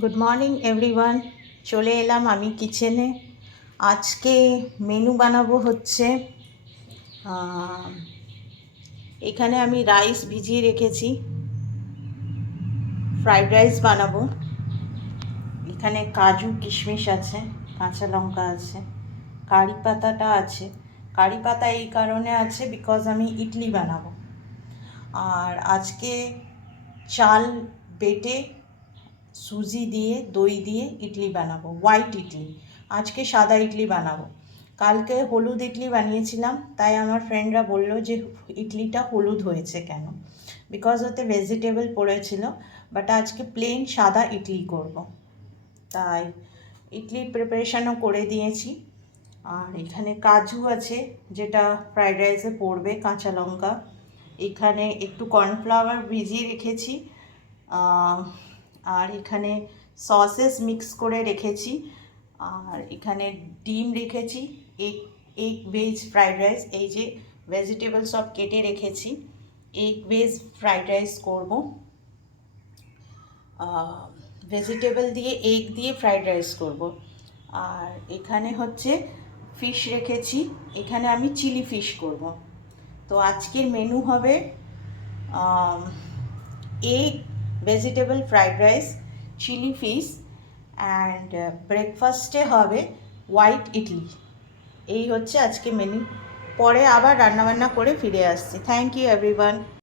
Good morning everyone, চলে এলাম আমি কিচেনে। আজকে মেনু বানাবো হচ্ছে এখানে আমি রাইস ভিজিয়ে রেখেছি, ফ্রাইড রাইস বানাবো। এখানে কাজু কিশমিশ আছে, কাঁচা লঙ্কা আছে, কারি পাতাটা আছে। কারি পাতা এই কারণে আছে বিকজ আমি ইডলি বানাবো। আর আজকে চাল বেটে সুজি দিয়ে দই দিয়ে ইডলি বানাবো, হোয়াইট ইডলি। আজকে সাদা ইডলি বানাবো। কালকে হলুদ ইডলি বানিয়েছিলাম, তাই আমার ফ্রেন্ডরা বললো যে ইডলিটা হলুদ হয়েছে কেন, বিকজ ওতে ভেজিটেবল পড়েছিল। বাট আজকে প্লেন সাদা ইডলি করব, তাই ইডলির প্রিপারেশানও করে দিয়েছি। আর এখানে কাজু আছে, যেটা ফ্রাইড রাইসে পড়বে, কাঁচা লঙ্কা। এখানে একটু কর্নফ্লাওয়ার ভিজিয়ে রেখেছি। আর এখানে সসেস মিক্স করে রেখেছি। আর এখানে ডিম রেখেছি, এগ ভেজ ফ্রাইড রাইস। এই যে ভেজিটেবল সব কেটে রেখেছি, এগ ভেজ ফ্রাইড রাইস করবো। ভেজিটেবল দিয়ে এগ দিয়ে ফ্রাইড রাইস করব। আর এখানে হচ্ছে ফিশ রেখেছি, এখানে আমি চিলি ফিশ করব। তো আজকের মেনু হবে egg vegetable fried rice, chilli fish, and ব্রেকফাস্টে হবে হোয়াইট ইডলি। এই হচ্ছে আজকে মেনু। পরে আবার রান্নাবান্না করে ফিরে আসছি। Thank you everyone.